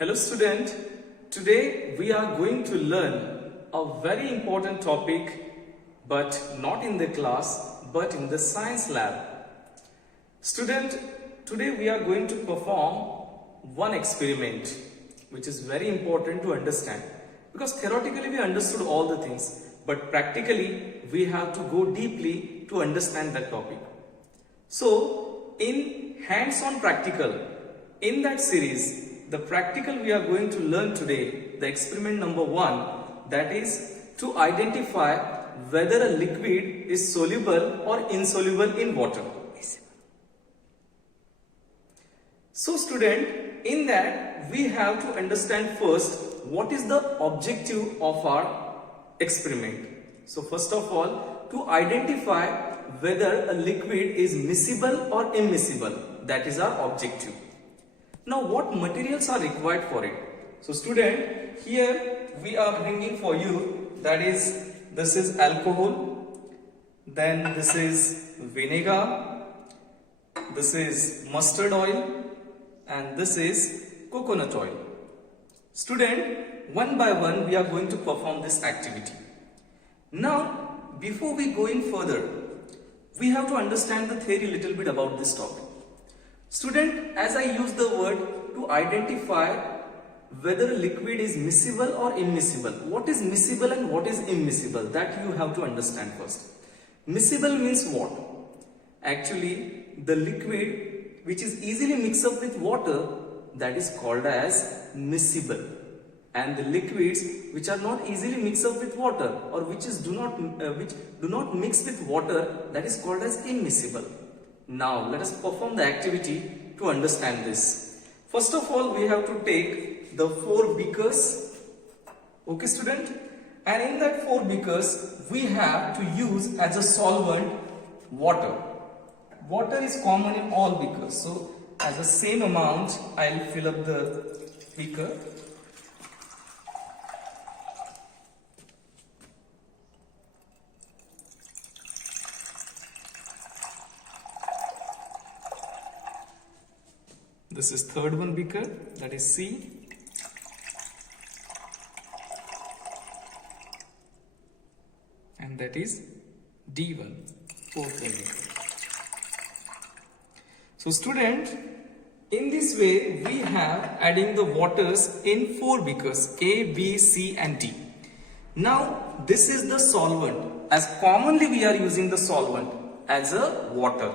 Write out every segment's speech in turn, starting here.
Hello student, today we are going to learn a very important topic, but not in the class but in the science lab. Student, today we are going to perform one experiment which is very important to understand, because theoretically we understood all the things, but practically we have to go deeply to understand that topic. So in hands-on practical, in that series, the practical we are going to learn today, the experiment number 1, that is to identify whether a liquid is soluble or insoluble in water. So student, in that we have to understand first what is the objective of our experiment. So first of all, to identify whether a liquid is miscible or immiscible, that is our objective. Now what materials are required for it? So student, here we are bringing for you, that is, this is alcohol, then this is vinegar, this is mustard oil, and this is coconut oil. Student, one by one we are going to perform this activity. Now before we going further, we have to understand the theory little bit about this topic. Student, as I use the word to identify whether a liquid is miscible or immiscible, what is miscible and what is immiscible, that you have to understand first. Miscible means what? Actually, the liquid which is easily mixed up with water, that is called as miscible. And the liquids which are not easily mixed up with water, or which do not mix with water, that is called as immiscible. Now let us perform the activity to understand this. First of all, we have to take the 4 beakers. Okay student? And in that 4 beakers, we have to use as a solvent water. Water is common in all beakers. So as the same amount, I will fill up the beaker. This is third one beaker, that is C. And that is D1, fourth one beaker. So student, in this way we have adding the waters in 4 beakers, A, B, C and D. Now this is the solvent, as commonly we are using the solvent as a water.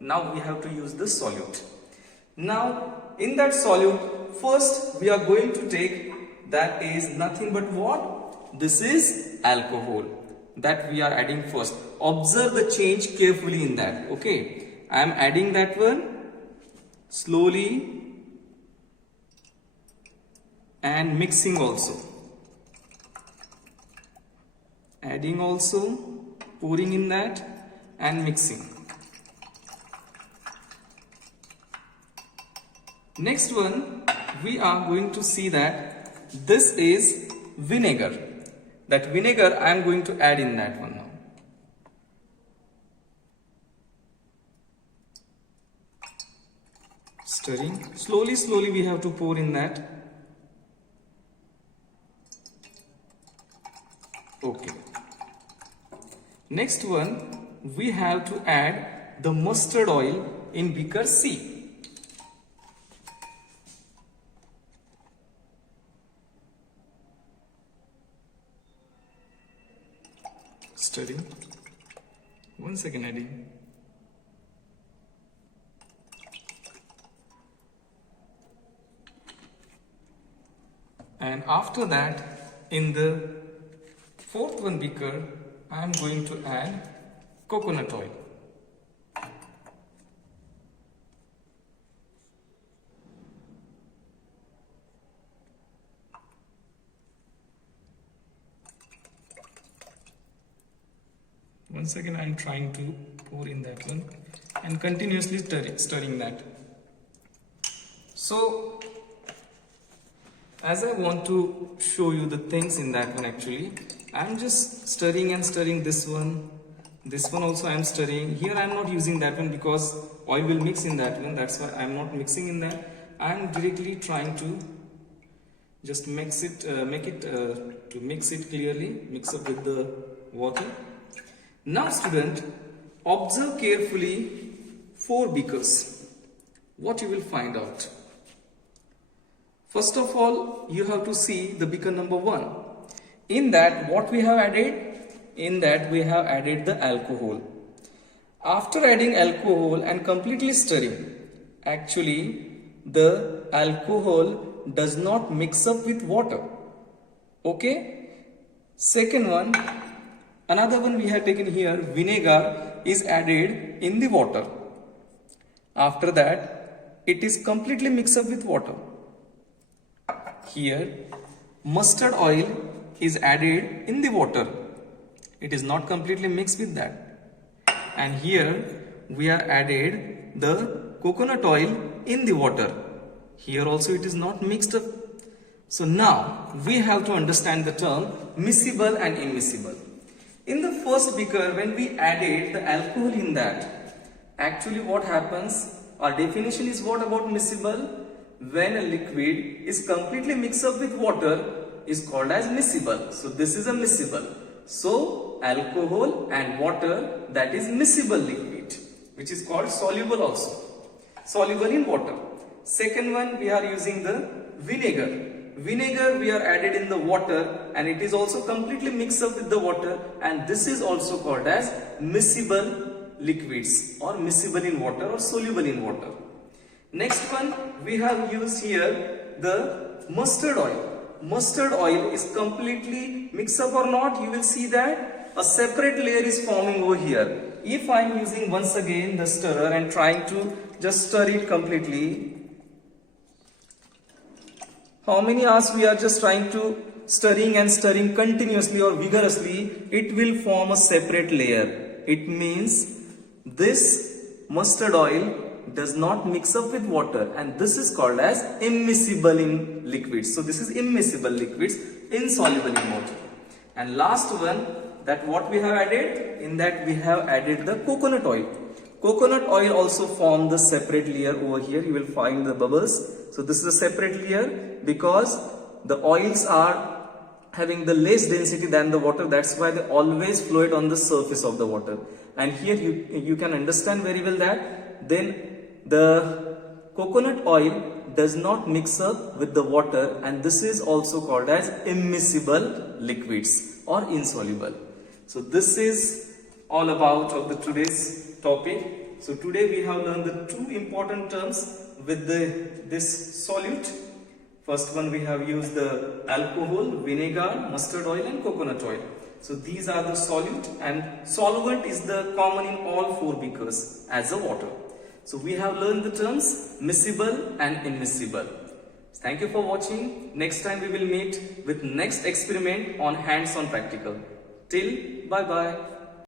Now we have to use the solute. Now in that solute, first we are going to take, that is nothing but what? This is alcohol, that we are adding first. Observe the change carefully in that. Okay, I am adding that one slowly and mixing also. Adding also, pouring in that and mixing. Next one, we are going to see that this is vinegar. That vinegar I am going to add in that one now. Stirring. Slowly we have to pour in that. Okay. Next one, we have to add the mustard oil in beaker C. Stirring. One second, adding. And after that, in the 4th one beaker, I am going to add coconut oil. One second, I am trying to pour in that one and continuously stirring that. So as I want to show you the things in that one, actually I am just stirring and stirring this one also I am stirring. Here I am not using that one because oil will mix in that one, that's why I am not mixing in that. I am directly trying to Just mix it, to mix it clearly, mix up with the water. Now student, observe carefully 4 beakers. What you will find out? First of all, you have to see the beaker number 1. In that, what we have added? In that, we have added the alcohol. After adding alcohol and completely stirring, actually, the alcohol does not mix up with water. Okay? Second one, another one we have taken here, vinegar is added in the water. After that, it is completely mixed up with water. Here, mustard oil is added in the water. It is not completely mixed with that. And here, we are added the coconut oil in the water. Here also it is not mixed up. So now we have to understand the term miscible and immiscible. In the first beaker, when we added the alcohol in that, actually what happens, our definition is what about miscible? When a liquid is completely mixed up with water is called as miscible. So this is a miscible. So alcohol and water, that is miscible liquid, which is called soluble also. Soluble in water. Second one, we are using the vinegar. Vinegar we are added in the water and it is also completely mixed up with the water, and this is also called as miscible liquids or miscible in water or soluble in water. Next one, we have used here the mustard oil. Mustard oil is completely mixed up or not, you will see that a separate layer is forming over here. If I am using once again the stirrer and trying to just stir it completely, how many hours we are just trying to stirring and stirring continuously or vigorously, it will form a separate layer. It means this mustard oil does not mix up with water, and this is called as immiscible in liquids. So this is immiscible liquids, insoluble in water. And last one, that what we have added, in that we have added the coconut oil. Coconut oil also form the separate layer over here. You will find the bubbles. So this is a separate layer because the oils are having the less density than the water. That's why they always float on the surface of the water. And here you can understand very well that then the coconut oil does not mix up with the water, and this is also called as immiscible liquids or insoluble. So this is all about of the today's topic. So today we have learned the 2 important terms with this solute. First one, we have used the alcohol, vinegar, mustard oil and coconut oil. So these are the solute, and solvent is the common in all 4 beakers as a water. So we have learned the terms miscible and immiscible. Thank you for watching. Next time we will meet with next experiment on hands-on practical. Till bye bye.